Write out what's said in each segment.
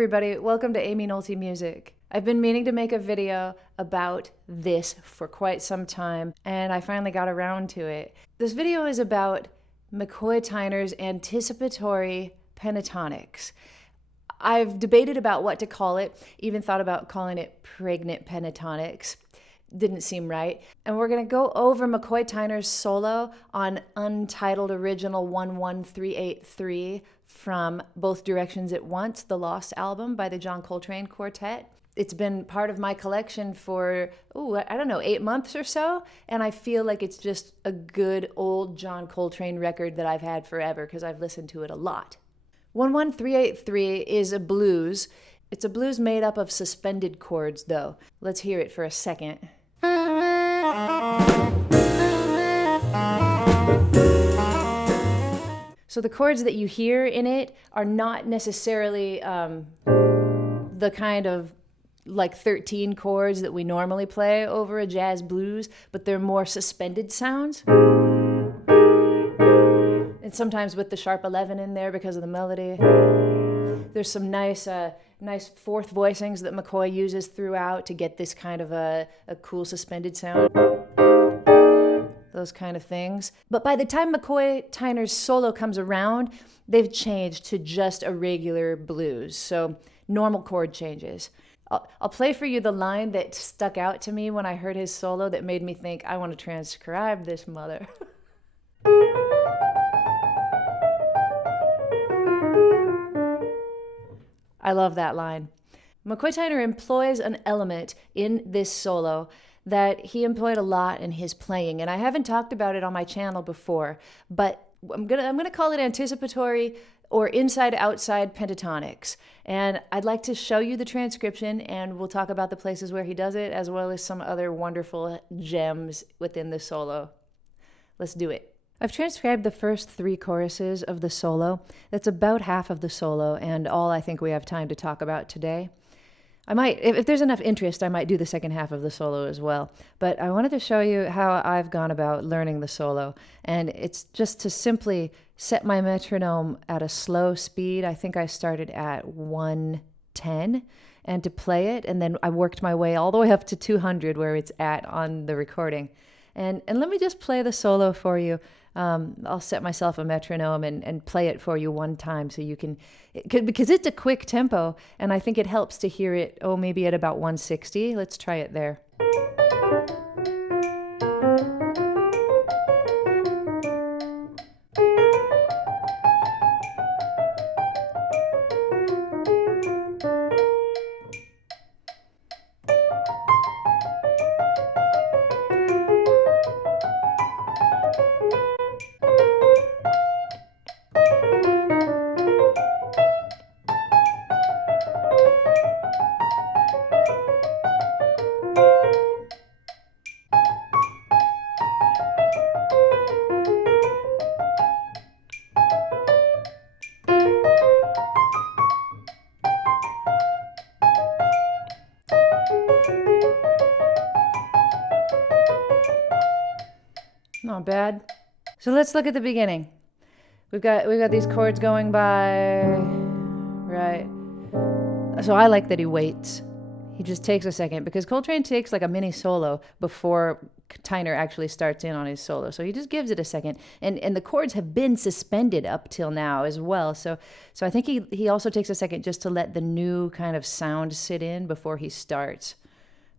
everybody, welcome to Aimee Nolte Music. I've been meaning to make a video about this for quite some time, and I finally got around to it. This video is about McCoy Tyner's Anticipatory Pentatonics. I've debated about what to call it, even thought about calling it Pregnant Pentatonics. Didn't seem right. And we're going to go over McCoy Tyner's solo on Untitled Original 11383 from Both Directions at Once, the Lost album by the John Coltrane Quartet. It's been part of my collection for, I don't know, 8 months or so, and I feel like it's just a good old John Coltrane record that I've had forever because I've listened to it a lot. 11383 is a blues. It's a blues made up of suspended chords, though. Let's hear it for a second. So the chords that you hear in it are not necessarily the kind of like 13 chords that we normally play over a jazz blues, but they're more suspended sounds. And sometimes with the sharp 11 in there because of the melody. There's some nice fourth voicings that McCoy uses throughout to get this kind of a cool suspended sound. Those kind of things. But by the time McCoy Tyner's solo comes around, they've changed to just a regular blues. So normal chord changes. I'll play for you the line that stuck out to me when I heard his solo that made me think, I want to transcribe this mother. I love that line. McCoy Tyner employs an element in this solo that he employed a lot in his playing, and I haven't talked about it on my channel before, but I'm gonna call it anticipatory or inside-outside pentatonics. And I'd like to show you the transcription, and we'll talk about the places where he does it, as well as some other wonderful gems within the solo. Let's do it. I've transcribed the first 3 choruses of the solo. That's about half of the solo, and all I think we have time to talk about today. I might, if there's enough interest, I might do the second half of the solo as well. But I wanted to show you how I've gone about learning the solo. And it's just to simply set my metronome at a slow speed. I think I started at 110, and to play it, and then I worked my way all the way up to 200 where it's at on the recording. And let me just play the solo for you. I'll set myself a metronome and play it for you one time so you can, because it's a quick tempo, and I think it helps to hear it, maybe at about 160. Let's try it there. Not bad. So let's look at the beginning. We've got these chords going by, right? So I like that he waits. He just takes a second, because Coltrane takes like a mini solo before Tyner actually starts in on his solo. So he just gives it a second. And the chords have been suspended up till now as well. So I think he also takes a second just to let the new kind of sound sit in before he starts.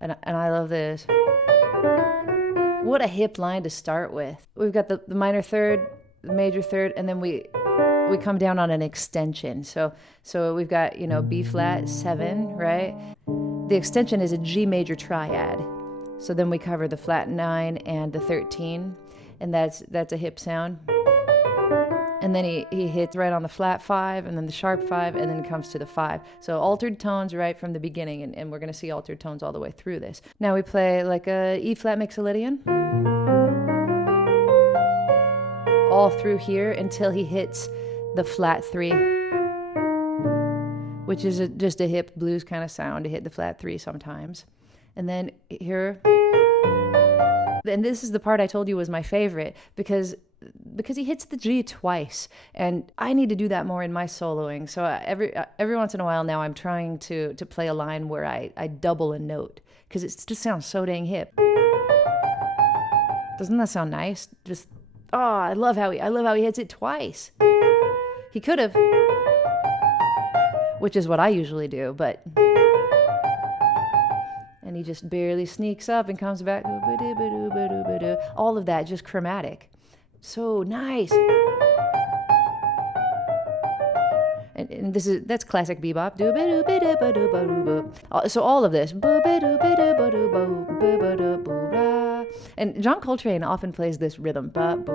And I love this. What a hip line to start with. We've got the minor third, the major third, and then we come down on an extension. So we've got, B flat 7, right? The extension is a G major triad. So then we cover the flat 9 and the 13, and that's a hip sound. And then he hits right on the flat 5, and then the sharp 5, and then comes to the 5. So altered tones right from the beginning, and we're going to see altered tones all the way through this. Now we play like a E flat mixolydian. All through here until he hits the flat 3, which is just a hip blues kind of sound to hit the flat 3 sometimes. And then here, and this is the part I told you was my favorite, because because he hits the G twice, and I need to do that more in my soloing. So every once in a while now, I'm trying to play a line where I double a note, because it just sounds so dang hip. Doesn't that sound nice? Just, oh, I love how he hits it twice. He could have, which is what I usually do, but. And he just barely sneaks up and comes back. All of that just chromatic. So nice. And that's classic bebop. So all of this. And John Coltrane often plays this rhythm. Can't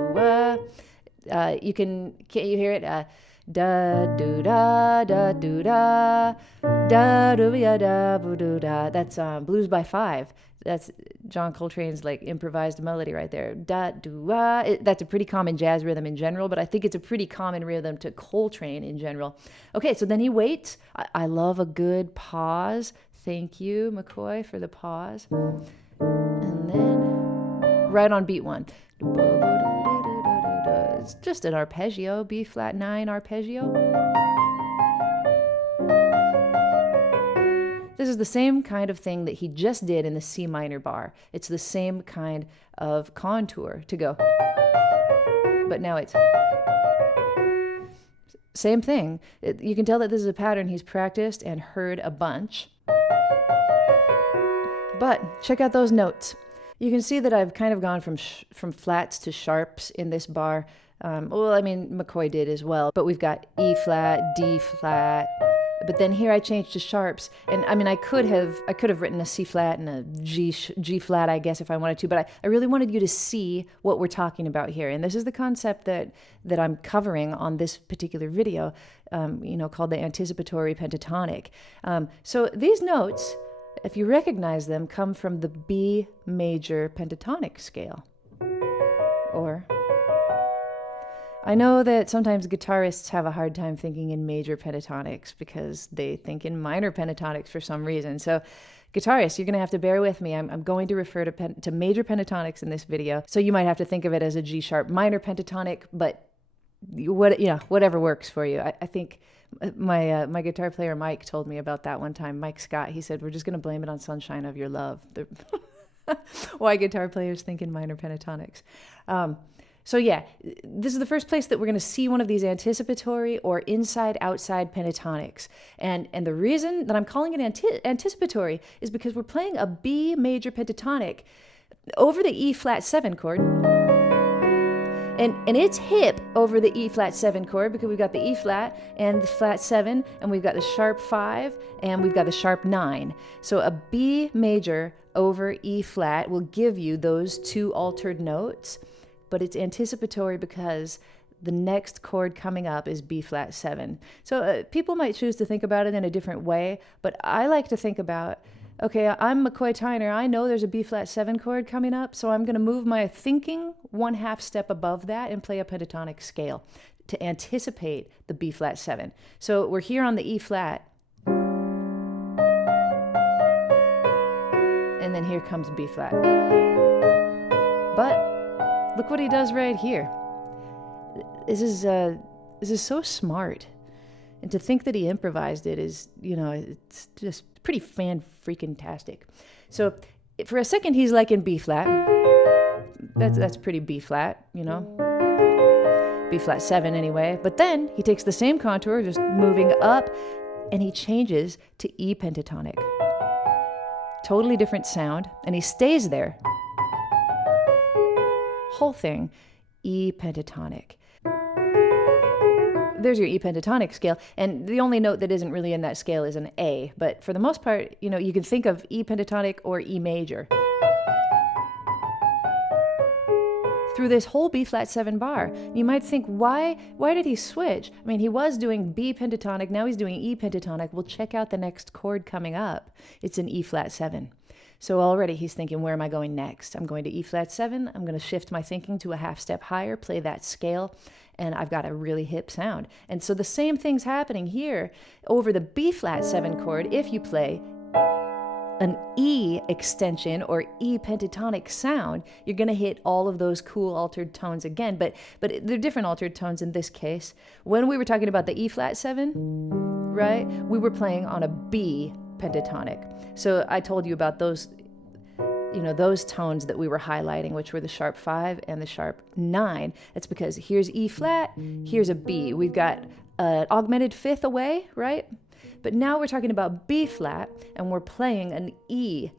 you hear it? Da do da da do da da do ya da boo do da. That's Blues by Five. That's John Coltrane's like improvised melody right there. Da do that's a pretty common jazz rhythm in general, but I think it's a pretty common rhythm to Coltrane in general. Okay, so then he waits. I love a good pause. Thank you, McCoy, for the pause. And then right on beat one. It's just an arpeggio, B flat 9 arpeggio. This is the same kind of thing that he just did in the C minor bar. It's the same kind of contour to go. But now it's same thing. You can tell that this is a pattern he's practiced and heard a bunch. But check out those notes. You can see that I've kind of gone from flats to sharps in this bar. McCoy did as well, but we've got E flat, D flat, but then here I changed to sharps, and I could have written a C flat and a G flat, I guess, if I wanted to, but I really wanted you to see what we're talking about here, and this is the concept that I'm covering on this particular video, called the Anticipatory Pentatonic. So these notes, if you recognize them, come from the B major pentatonic scale, or I know that sometimes guitarists have a hard time thinking in major pentatonics because they think in minor pentatonics for some reason. So guitarists, you're going to have to bear with me. I'm going to refer to major pentatonics in this video. So you might have to think of it as a G sharp minor pentatonic, but whatever works for you. I think my guitar player Mike told me about that one time. Mike Scott, he said, we're just going to blame it on Sunshine of Your Love. Why guitar players think in minor pentatonics. So yeah, this is the first place that we're going to see one of these anticipatory or inside-outside pentatonics. And the reason that I'm calling it anticipatory is because we're playing a B major pentatonic over the E flat 7 chord. And it's hip over the E flat 7 chord because we've got the E flat and the flat 7, and we've got the sharp 5, and we've got the sharp 9. So a B major over E flat will give you those two altered notes, but it's anticipatory because the next chord coming up is B flat 7. So people might choose to think about it in a different way, but I like to think about, okay, I'm McCoy Tyner. I know there's a B flat 7 chord coming up, so I'm going to move my thinking 1/2 step above that and play a pentatonic scale to anticipate the B flat 7. So we're here on the E flat, and then here comes B flat. But look what he does right here. This is so smart. And to think that he improvised it is, it's just pretty fan-freaking-tastic. So for a second, he's like in B flat. That's pretty B flat, B flat 7 anyway. But then he takes the same contour, just moving up, and he changes to E pentatonic. Totally different sound, and he stays there. Whole thing, E pentatonic. There's your E pentatonic scale, and the only note that isn't really in that scale is an A, but for the most part, you can think of E pentatonic or E major. Through this whole B flat 7 bar, you might think, why did he switch? He was doing B pentatonic, now he's doing E pentatonic. Well, check out the next chord coming up. It's an E flat 7. So already he's thinking, where am I going next? I'm going to E flat 7. I'm going to shift my thinking to a 1/2 step higher, play that scale, and I've got a really hip sound. And so the same thing's happening here over the B flat 7 chord if you play an E extension or E pentatonic sound, you're going to hit all of those cool altered tones again. But they're different altered tones in this case. When we were talking about the E flat 7, right, we were playing on a B pentatonic. So I told you about those, those tones that we were highlighting, which were the sharp 5 and the sharp 9. That's because here's E flat, here's a B. We've got an augmented fifth away, right? But now we're talking about B flat, and we're playing an E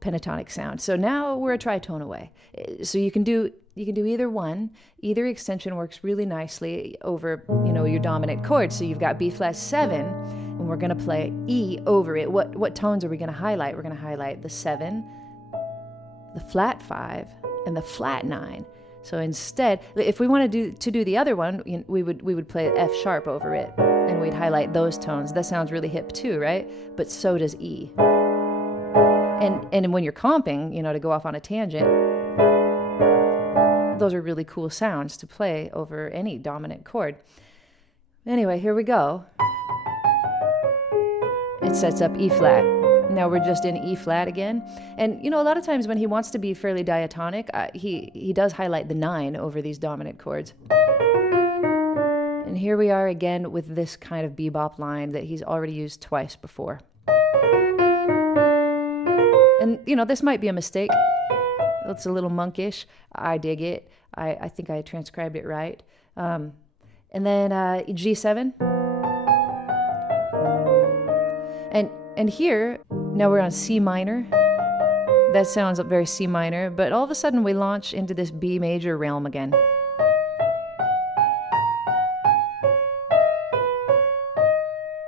pentatonic sound. So now we're a tritone away. So you can do either one. Either extension works really nicely over, your dominant chord. So you've got B flat 7, and we're going to play E over it. What tones are we going to highlight? We're going to highlight the 7, the flat 5, and the flat 9. So instead, if we wanted to do the other one, we would play F sharp over it, and we'd highlight those tones. That sounds really hip too, right? But so does E. And when you're comping, to go off on a tangent, those are really cool sounds to play over any dominant chord. Anyway, here we go. It sets up E flat. Now we're just in E flat again. And, a lot of times when he wants to be fairly diatonic, he does highlight the 9 over these dominant chords. And here we are again with this kind of bebop line that he's already used twice before. And, this might be a mistake. It's a little monkish. I dig it. I think I transcribed it right. And then G7. And here, now we're on C minor. That sounds very C minor, but all of a sudden we launch into this B major realm again.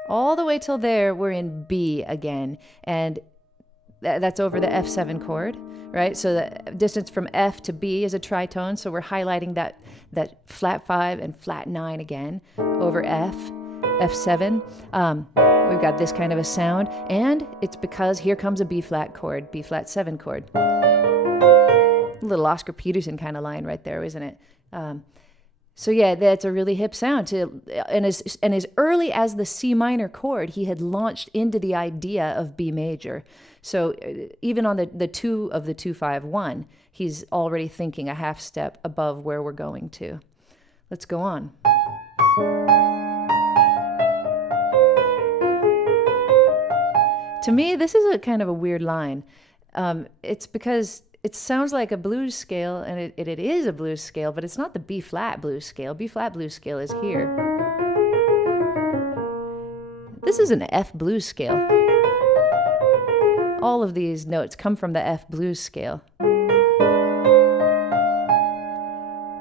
All the way till there, we're in B again, and that's over the F7 chord, right? So the distance from F to B is a tritone, so we're highlighting that flat 5 and flat 9 again over F, F7. We've got this kind of a sound, and it's because here comes a B flat chord, B flat 7 chord. A little Oscar Peterson kind of line right there, isn't it? So yeah, that's a really hip sound. And as early as the C minor chord, he had launched into the idea of B major. So even on the 2 of the 2-5-1, he's already thinking a half step above where we're going to. Let's go on. To me, this is a kind of a weird line. It's because it sounds like a blues scale, and it is a blues scale, but it's not the B flat blues scale. B flat blues scale is here. This is an F blues scale. All of these notes come from the F blues scale,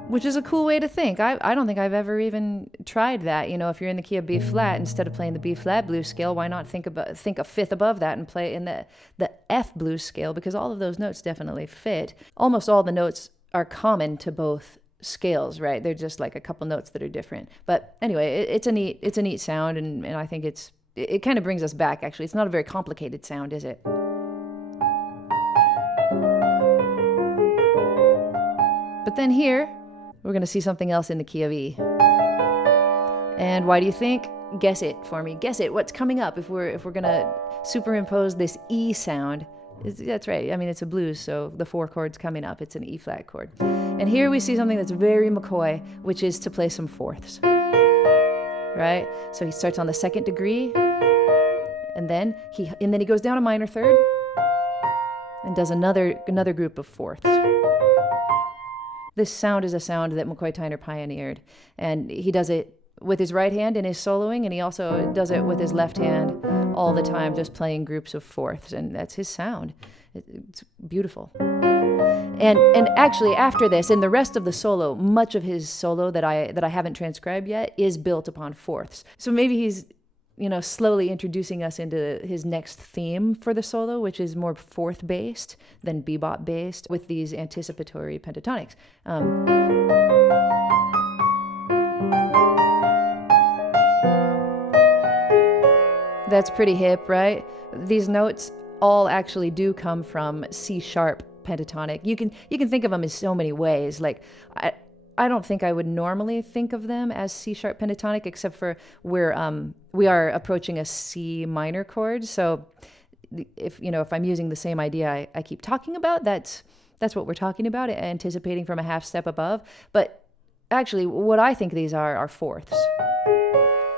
which is a cool way to think. I don't think I've ever even tried that. If you're in the key of B flat, instead of playing the B flat blues scale, why not think a fifth above that and play in the F blues scale? Because all of those notes definitely fit. Almost all the notes are common to both scales, right? They're just like a couple notes that are different. But anyway, it's a neat sound, and I think it kind of brings us back. Actually, it's not a very complicated sound, is it? But then here, we're going to see something else in the key of E. And why do you think? Guess it for me. Guess it. What's coming up if we're going to superimpose this E sound? That's right. I mean, it's a blues, so the 4 chords coming up, it's an E flat chord. And here we see something that's very McCoy, which is to play some fourths. Right? So he starts on the 2nd degree, and then he goes down a minor 3rd and does another group of fourths. This sound is a sound that McCoy Tyner pioneered, and he does it with his right hand in his soloing, and he also does it with his left hand all the time, just playing groups of fourths, and that's his sound. It's beautiful. And actually, after this, in the rest of the solo, much of his solo that I haven't transcribed yet is built upon fourths. So maybe he's slowly introducing us into his next theme for the solo, which is more fourth-based than bebop-based with these anticipatory pentatonics. That's pretty hip, right? These notes all actually do come from C-sharp pentatonic. You can think of them in so many ways. Like, I don't think I would normally think of them as C-sharp pentatonic, except for we are approaching a C minor chord. So, if I'm using the same idea I keep talking about, that's what we're talking about, anticipating from a half step above. But actually, what I think these are fourths.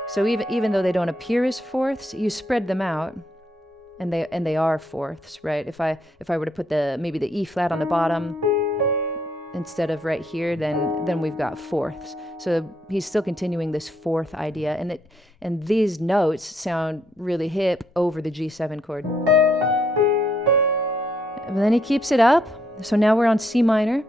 So even though they don't appear as fourths, you spread them out, and they are fourths, right? If I were to put maybe the E flat on the bottom instead of right here, then we've got fourths. So he's still continuing this fourth idea, and these notes sound really hip over the G7 chord. And then he keeps it up. So now we're on C minor.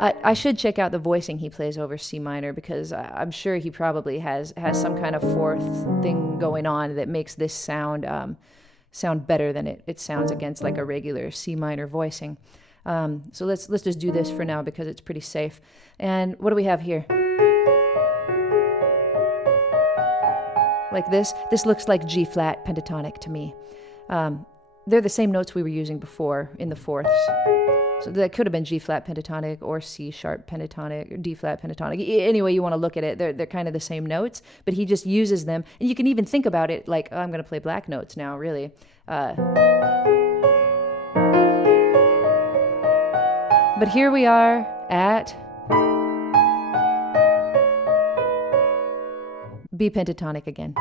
I should check out the voicing he plays over C minor, because I'm sure he probably has some kind of fourth thing going on that makes this sound better than it sounds against like a regular C minor voicing. So let's just do this for now because it's pretty safe. And what do we have here? Like this looks like G flat pentatonic to me. They're the same notes we were using before in the fourths. So that could have been G flat pentatonic or C sharp pentatonic or D flat pentatonic. Any way you want to look at it, they're kind of the same notes, but he just uses them. And you can even think about it like, oh, I'm going to play black notes now, really. But here we are at B pentatonic again.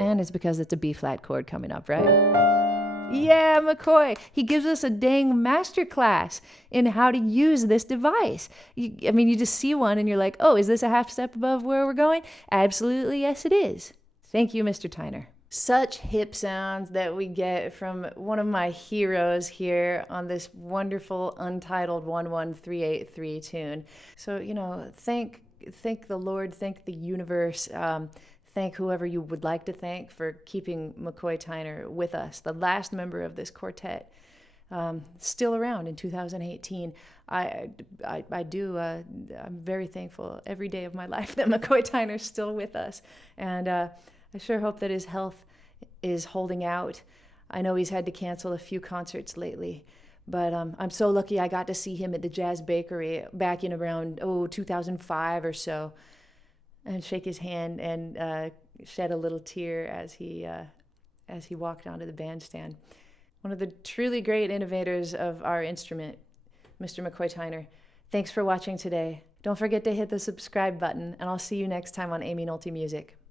And it's because it's a B flat chord coming up, right? Yeah, McCoy. He gives us a dang masterclass in how to use this device. You just see one and you're like, oh, is this a half step above where we're going? Absolutely, yes, it is. Thank you, Mr. Tyner. Such hip sounds that we get from one of my heroes here on this wonderful Untitled 11383 tune. So, thank the Lord, thank the universe, thank whoever you would like to thank for keeping McCoy Tyner with us, the last member of this quartet, still around in 2018. I'm very thankful every day of my life that McCoy Tyner's still with us. And I sure hope that his health is holding out. I know he's had to cancel a few concerts lately, but I'm so lucky I got to see him at the Jazz Bakery back in around 2005 or so, and shake his hand and shed a little tear as he walked onto the bandstand. One of the truly great innovators of our instrument, Mr. McCoy Tyner. Thanks for watching today. Don't forget to hit the subscribe button, and I'll see you next time on Aimee Nolte Music.